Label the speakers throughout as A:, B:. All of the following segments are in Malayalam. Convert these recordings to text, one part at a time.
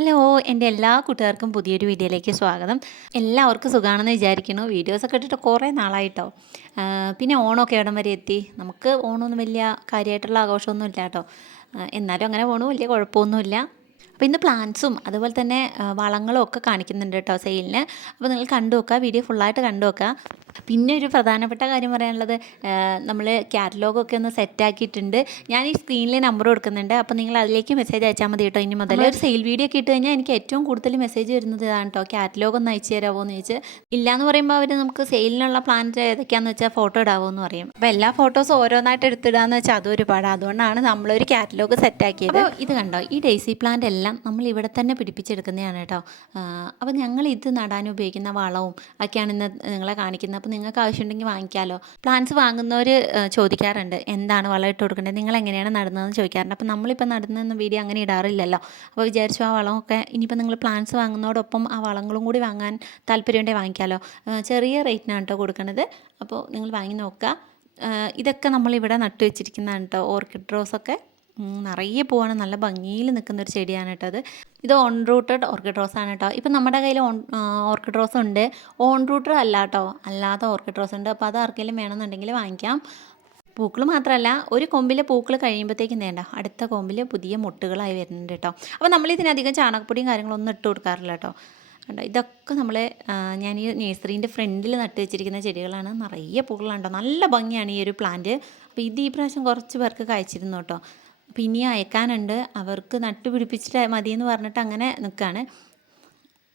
A: ഹലോ എന്റെ എല്ലാ കൂട്ടുകാർക്കും പുതിയൊരു വീഡിയോയിലേക്ക് സ്വാഗതം. എല്ലാവർക്കും സുഖമാണെന്ന് വിചാരിക്കുന്നു. വീഡിയോസൊക്കെ ഇട്ടിട്ട് കുറേ നാളായിട്ടോ. പിന്നെ ഓണമൊക്കെ ഇടം വരെ എത്തി? നമുക്ക് ഓണമൊന്നും വലിയ കാര്യമായിട്ടുള്ള ആഘോഷമൊന്നും ഇല്ല കേട്ടോ എന്നാലും അങ്ങനെ പോണു വലിയ കുഴപ്പമൊന്നുമില്ല. അപ്പോൾ ഇന്ന് പ്ലാന്റ്സും അതുപോലെ തന്നെ വളങ്ങളും ഒക്കെ കാണിക്കുന്നുണ്ട് കേട്ടോ സെയിലിന് അപ്പോൾ നിങ്ങൾ കണ്ടു നോക്കുക വീഡിയോ ഫുള്ളായിട്ട് കണ്ടു നോക്കുക പിന്നെ ഒരു പ്രധാനപ്പെട്ട കാര്യം പറയാനുള്ളത് നമ്മൾ കാറ്റലോഗൊക്കെ ഒന്ന് സെറ്റാക്കിയിട്ടുണ്ട്. ഞാൻ ഈ സ്ക്രീനിൽ നമ്പർ കൊടുക്കുന്നുണ്ട്. അപ്പോൾ നിങ്ങൾ അതിലേക്ക് മെസ്സേജ് അയച്ചാൽ മതി കേട്ടോ ഇനി മുതൽ ഒരു സെയിൽ വീഡിയോ ഒക്കെ ഇട്ട് കഴിഞ്ഞാൽ എനിക്ക് ഏറ്റവും കൂടുതൽ മെസ്സേജ് വരുന്നത് ഇതാണ് കേട്ടോ. കാറ്റലോഗ് ഒന്ന് അയച്ചു തരാമോ എന്ന് ചോദിച്ച്. ഇല്ലയെന്ന് പറയുമ്പോൾ അവർ നമുക്ക് സെയിലിനുള്ള പ്ലാൻ ഏതൊക്കെയാണെന്ന് വെച്ചാൽ ഫോട്ടോ ഇടാവോ എന്ന് പറയും. അപ്പോൾ എല്ലാ ഫോട്ടോസ് ഓരോന്നായിട്ട് എടുത്തിടാന്ന് വെച്ചാൽ അതും ഒരുപാട്. അതുകൊണ്ടാണ് നമ്മളൊരു കാറ്റലോഗ് സെറ്റാക്കിയത്. ആക്കിയത് ഇത് കണ്ടോ? ഈ ഡേസി പ്ലാന്റ് എല്ലാം നമ്മൾ ഇവിടെ തന്നെ പിടിപ്പിച്ചെടുക്കുന്നതാണ് കേട്ടോ. അപ്പോൾ ഞങ്ങൾ ഇത് നടാൻ ഉപയോഗിക്കുന്ന വളവും ഒക്കെയാണ് ഇന്ന് നിങ്ങളെ കാണിക്കുന്നത്. അപ്പോൾ നിങ്ങൾക്ക് ആവശ്യമുണ്ടെങ്കിൽ വാങ്ങിക്കാമല്ലോ പ്ലാന്റ്സ് വാങ്ങുന്നവർ ചോദിക്കാറുണ്ട് എന്താണ് വളം ഇട്ട് കൊടുക്കേണ്ടത് നിങ്ങൾ എങ്ങനെയാണ് നടുന്നതെന്ന് ചോദിക്കാറുണ്ട്. അപ്പോൾ നമ്മളിപ്പോൾ നടുന്നൊന്നും വീഡിയോ അങ്ങനെ ഇടാറില്ലല്ലോ. അപ്പോൾ വിചാരിച്ചു ആ വളമൊക്കെ ഇനിയിപ്പോൾ നിങ്ങൾ പ്ലാന്റ്സ് വാങ്ങുന്നതോടൊപ്പം ആ വളങ്ങളും കൂടി വാങ്ങാൻ താല്പര്യമുണ്ടെങ്കിൽ വാങ്ങിക്കാമല്ലോ ചെറിയ റേറ്റിനാണ് കേട്ടോ കൊടുക്കുന്നത് അപ്പോൾ നിങ്ങൾ വാങ്ങി നോക്കുക. ഇതൊക്കെ നമ്മളിവിടെ നട്ടു വെച്ചിരിക്കുന്നതാണ് കേട്ടോ ഓർക്കിഡ് റോസൊക്കെ. നിറയെ പൂവാണ്. നല്ല ഭംഗിയിൽ നിൽക്കുന്ന ഒരു ചെടിയാണ് കേട്ടോ അത്. ഇത് ഓൺ റൂട്ടഡ് ഓർക്കിഡ് റോസ് ആണ് കേട്ടോ. ഇപ്പം നമ്മുടെ കയ്യിൽ ഓൺ ഓർക്കിഡ് റോസ് ഉണ്ട്. ഓൺ റൂട്ടഡ് അല്ല കേട്ടോ. അല്ലാത്ത ഓർക്കിഡ് റോസ് ഉണ്ട്. അപ്പോൾ അത് ആർക്കെങ്കിലും വേണമെന്നുണ്ടെങ്കിൽ വാങ്ങിക്കാം. പൂക്കൾ മാത്രമല്ല ഒരു കൊമ്പിലെ പൂക്കൾ കഴിയുമ്പോഴത്തേക്കും വേണ്ട അടുത്ത കൊമ്പിൽ പുതിയ മുട്ടുകളായി വരുന്നുണ്ട് കേട്ടോ. അപ്പോൾ നമ്മൾ ഇതിനധികം ചാണകപ്പൊടിയും കാര്യങ്ങളൊന്നും ഇട്ട് കൊടുക്കാറില്ല കേട്ടോ. കണ്ടോ? ഇതൊക്കെ നമ്മൾ ഞാൻ ഈ നേഴ്സറീന്റെ ഫ്രണ്ടിൽ നട്ട് വെച്ചിരിക്കുന്ന ചെടികളാണ്. നിറയെ പൂക്കളുണ്ടോ നല്ല ഭംഗിയാണ് ഈ ഒരു പ്ലാന്റ് അപ്പോൾ ഇത് ഈ പ്രാവശ്യം കുറച്ച് പേർക്ക് കഴിച്ചിരുന്നു കേട്ടോ. അപ്പോൾ ഇനി അയക്കാനുണ്ട്. അവർക്ക് നട്ടുപിടിപ്പിച്ചിട്ട് മതിയെന്ന് പറഞ്ഞിട്ട് അങ്ങനെ നിൽക്കുകയാണ്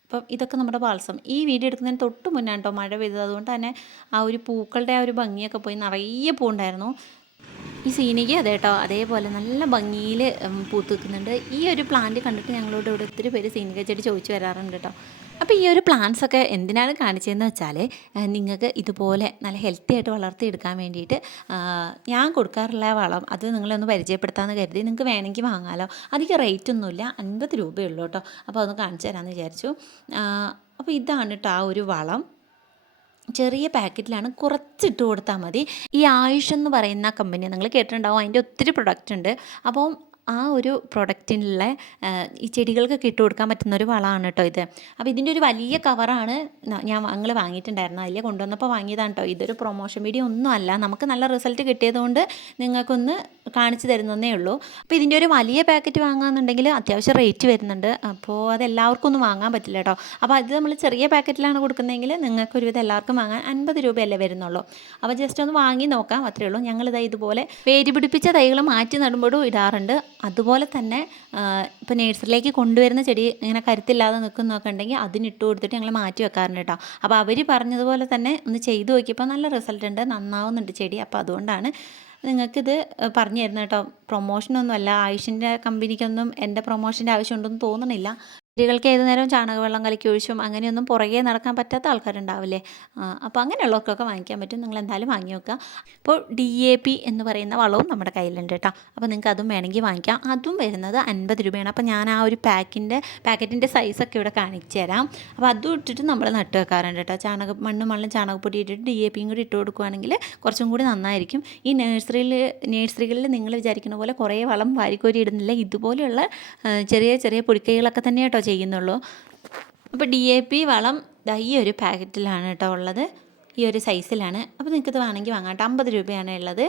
A: അപ്പം ഇതൊക്കെ നമ്മുടെ പാൽസം. ഈ വീഡിയോ എടുക്കുന്നതിന് തൊട്ട് മുന്നാണ് കേട്ടോ മഴ പെയ്തത്. അതുകൊണ്ട് തന്നെ ആ ഒരു പൂക്കളുടെ ആ ഒരു ഭംഗിയൊക്കെ പോയി നിറയെ പൂണ്ടായിരുന്നു ഈ സീനിക്ക് അതെ കേട്ടോ അതേപോലെ നല്ല ഭംഗിയിൽ പൂത്ത് നിൽക്കുന്നുണ്ട്. ഈ ഒരു പ്ലാന്റ് കണ്ടിട്ട് ഞങ്ങളോട് ഇവിടെ ഒത്തിരി പേര് സീനിക ചെടി ചോദിച്ചു വരാറുണ്ട് കേട്ടോ അപ്പോൾ ഈ ഒരു പ്ലാന്റ്സ് ഒക്കെ എന്തിനാണ് കാണിച്ചതെന്ന് വെച്ചാൽ നിങ്ങൾക്ക് ഇതുപോലെ നല്ല ഹെൽത്തി ആയിട്ട് വളർത്തിയെടുക്കാൻ വേണ്ടിയിട്ട് ഞാൻ കൊടുക്കാറുള്ള വളം അത് നിങ്ങളെ ഒന്ന് പരിചയപ്പെടുത്താമെന്ന് കരുതി നിങ്ങൾക്ക് വേണമെങ്കിൽ വാങ്ങാമല്ലോ അധികം റേറ്റ് ഒന്നുമില്ല അൻപത് രൂപയുള്ളൂ കേട്ടോ. അപ്പോൾ അതൊന്ന് കാണിച്ചു തരാമെന്ന് വിചാരിച്ചു. അപ്പോൾ ഇതാണ് കേട്ടോ ആ ഒരു വളം. ചെറിയ പാക്കറ്റിലാണ് കുറച്ചിട്ട് കൊടുത്താൽ മതി. ഈ ആയുഷ് എന്ന് പറയുന്ന കമ്പനി നിങ്ങൾ കേട്ടിട്ടുണ്ടാവും അതിന്റെ ഒത്തിരി പ്രൊഡക്റ്റ് ഉണ്ട്. അപ്പം ആ ഒരു പ്രൊഡക്റ്റിനുള്ള ഈ ചെടികൾക്ക് ഇട്ട് കൊടുക്കാൻ പറ്റുന്ന ഒരു വളമാണ് കേട്ടോ ഇത്. അപ്പോൾ ഇതിന്റെ ഒരു വലിയ കവറാണ് ഞാൻ ഞങ്ങൾ വാങ്ങിയിട്ടുണ്ടായിരുന്നു. അതിലെ കൊണ്ടുവന്നപ്പോൾ വാങ്ങിയതാണ് കേട്ടോ ഇതൊരു പ്രൊമോഷൻ വീഡിയോ ഒന്നും അല്ല. നമുക്ക് നല്ല റിസൾട്ട് കിട്ടിയതുകൊണ്ട് നിങ്ങൾക്കൊന്ന് കാണിച്ചു തരുന്നതേ ഉള്ളൂ. അപ്പോൾ ഇതിന്റെ ഒരു വലിയ പാക്കറ്റ് വാങ്ങാന്നുണ്ടെങ്കിൽ അത്യാവശ്യം റേറ്റ് വരുന്നുണ്ട്. അപ്പോൾ അത് എല്ലാവർക്കും ഒന്നും വാങ്ങാൻ പറ്റില്ല കേട്ടോ അപ്പോൾ അത് നമ്മൾ ചെറിയ പാക്കറ്റിലാണ് കൊടുക്കുന്നതെങ്കിൽ നിങ്ങൾക്ക് ഒരുവിധം എല്ലാവർക്കും വാങ്ങാൻ അൻപത് രൂപയല്ലേ വരുന്നുള്ളൂ. അപ്പോൾ ജസ്റ്റ് ഒന്ന് വാങ്ങി നോക്കാം. അത്രേ ഉള്ളൂ. ഞങ്ങളിതാ ഇതുപോലെ വേരി പിടിപ്പിച്ച തൈകൾ മാറ്റി നടുമ്പോഴും ഇടാറുണ്ട്. അതുപോലെ തന്നെ ഇപ്പോൾ നേഴ്സറിയിലേക്ക് കൊണ്ടുവരുന്ന ചെടി ഇങ്ങനെ കരുത്തില്ലാതെ നിൽക്കുന്നൊക്കെ ഉണ്ടെങ്കിൽ അതിനിട്ട് കൊടുത്തിട്ട് ഞങ്ങൾ മാറ്റി വെക്കാറുണ്ട് കേട്ടോ. അപ്പോൾ അവർ പറഞ്ഞതുപോലെ തന്നെ ഒന്ന് ചെയ്തു നോക്കിയപ്പോൾ നല്ല റിസൾട്ട് ഉണ്ട് നന്നാവുന്നുണ്ട് ചെടി. അപ്പോൾ അതുകൊണ്ടാണ് നിങ്ങൾക്കിത് പറഞ്ഞു തരുന്നത് കേട്ടോ. പ്രൊമോഷനൊന്നുമല്ല ആയുഷിന്റെ കമ്പനിക്കൊന്നും എന്റെ പ്രൊമോഷന്റെ ആവശ്യമുണ്ടെന്ന് തോന്നണില്ല. ചെടികൾക്ക് ഏതു നേരവും ചാണകവെള്ളം കലക്കി ഒഴിച്ചും അങ്ങനെയൊന്നും പുറകെ നടക്കാൻ പറ്റാത്ത ആൾക്കാരുണ്ടാവില്ലേ? അപ്പോൾ അങ്ങനെയുള്ളവർക്കൊക്കെ വാങ്ങിക്കാൻ പറ്റും. നിങ്ങൾ എന്തായാലും വാങ്ങി വെക്കുക അപ്പോൾ ഡി എ പി എന്ന് പറയുന്ന വളവും നമ്മുടെ കയ്യിലുണ്ട് കേട്ടോ. അപ്പോൾ നിങ്ങൾക്ക് അതും വേണമെങ്കിൽ വാങ്ങിക്കാം. അതും വരുന്നത് അൻപത് രൂപയാണ്. അപ്പോൾ ഞാൻ ആ ഒരു പാക്കിന്റെ പാക്കറ്റിന്റെ സൈസൊക്കെ ഇവിടെ കാണിച്ചു തരാം. അപ്പോൾ അതും ഇട്ടിട്ട് നമ്മൾ നട്ട് വെക്കാറുണ്ട് കേട്ടോ. ചാണക മണ്ണും മണ്ണും ചാണകപ്പൊടി ഇട്ടിട്ട് ഡി എ പിയും കൂടി ഇട്ട് കൊടുക്കുകയാണെങ്കിൽ കുറച്ചും കൂടി നന്നായിരിക്കും. ഈ നഴ്സറിയിൽ നഴ്സറികളിൽ നിങ്ങൾ വിചാരിക്കുന്ന പോലെ കുറേ വളം വാരിക്കോരി ഇടുന്നില്ല. ഇതുപോലെയുള്ള ചെറിയ ചെറിയ പൊടിക്കൈകളൊക്കെ തന്നെ കേട്ടോ ചെയ്യുന്നുള്ളൂ. അപ്പോൾ ഡി എ പി വളം ഈ ഒരു പാക്കറ്റിലാണ് കേട്ടോ ഉള്ളത്. ഈ ഒരു സൈസിലാണ് അപ്പോൾ നിങ്ങൾക്കിത് വേണമെങ്കിൽ വാങ്ങാം കേട്ടോ. അമ്പത് രൂപയാണ് ഉള്ളത്.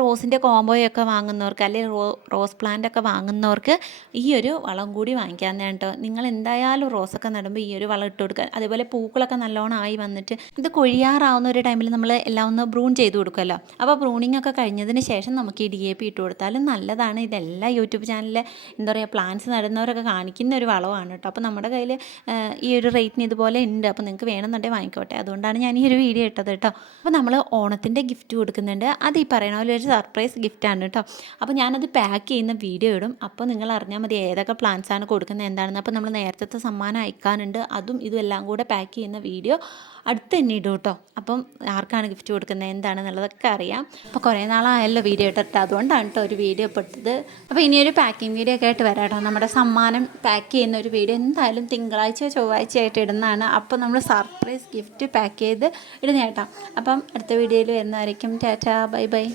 A: റോസിന്റെ കോമ്പോയൊക്കെ വാങ്ങുന്നവർക്ക് അല്ലെങ്കിൽ റോ റോസ് പ്ലാന്റ് ഒക്കെ വാങ്ങുന്നവർക്ക് ഈ ഒരു വളം കൂടി വാങ്ങിക്കാൻ കേട്ടോ. നിങ്ങൾ എന്തായാലും റോസൊക്കെ നടുമ്പോൾ ഈ ഒരു വളം ഇട്ട് കൊടുക്കുക. അതേപോലെ പൂക്കളൊക്കെ നല്ലോണം ആയി വന്നിട്ട് ഇത് കൊഴിയാറാവുന്ന ഒരു ടൈമിൽ നമ്മൾ എല്ലാം ഒന്ന് ബ്രൂൺ ചെയ്ത് കൊടുക്കുമല്ലോ അപ്പോൾ ബ്രൂണിംഗ് ഒക്കെ കഴിഞ്ഞതിന് ശേഷം നമുക്ക് ഈ ഡി എ പി ഇട്ട് കൊടുത്താലും നല്ലതാണ്. ഇതെല്ലാം യൂട്യൂബ് ചാനലിലെ എന്താ പറയുക പ്ലാന്റ്സ് നടുന്നവരൊക്കെ കാണിക്കുന്ന ഒരു വളമാണ് കേട്ടോ. അപ്പോൾ നമ്മുടെ കയ്യിൽ ഈ ഒരു റേറ്റിന് ഇതുപോലെ ഉണ്ട് അപ്പോൾ നിങ്ങൾക്ക് വേണമെന്നുണ്ടെങ്കിൽ വാങ്ങിക്കോട്ടെ. അതുകൊണ്ടാണ് ഞാൻ ഈ ഒരു വീഡിയോ ഇട്ടത് കേട്ടോ. അപ്പോൾ നമ്മൾ ഓണത്തിന്റെ ഗിഫ്റ്റ് കൊടുക്കുന്നുണ്ട്. അത് ഈ പറയണ പോലെ ഒരു സർപ്രൈസ് ഗിഫ്റ്റാണ് കേട്ടോ അപ്പോൾ ഞാനത് പാക്ക് ചെയ്യുന്ന വീഡിയോ ഇടും. അപ്പോൾ നിങ്ങൾ അറിഞ്ഞാൽ മതി ഏതൊക്കെ പ്ലാൻസ് ആണ് കൊടുക്കുന്നത് എന്താണെന്ന്. അപ്പോൾ നമ്മൾ നേരത്തെ സമ്മാനം അയക്കാനുണ്ട്. അതും ഇതും എല്ലാം കൂടെ പാക്ക് ചെയ്യുന്ന വീഡിയോ അടുത്ത് തന്നെ ഇടും കേട്ടോ അപ്പം ആർക്കാണ് ഗിഫ്റ്റ് കൊടുക്കുന്നത് എന്താണെന്നുള്ളതൊക്കെ അറിയാം. അപ്പോൾ കുറേ നാളായല്ലോ വീഡിയോ ഇട്ടിട്ട്. അതുകൊണ്ടാണ് കേട്ടോ ഒരു വീഡിയോ പെട്ടത് അപ്പോൾ ഇനിയൊരു പാക്കിംഗ് വീഡിയോ ഒക്കെ ആയിട്ട് വരാം കേട്ടോ നമ്മുടെ സമ്മാനം പാക്ക് ചെയ്യുന്ന ഒരു വീഡിയോ എന്തായാലും തിങ്കളാഴ്ച ചൊവ്വാഴ്ച ആയിട്ട് ഇടുന്നതാണ്. അപ്പോൾ നമ്മൾ സർപ്രൈസ് ഗിഫ്റ്റ് പാക്ക് ചെയ്ത് ഇടുന്ന കേട്ടോ അപ്പം അടുത്ത വീഡിയോയിൽ വരുന്നതായിരിക്കും ടാറ്റാ. Bye bye.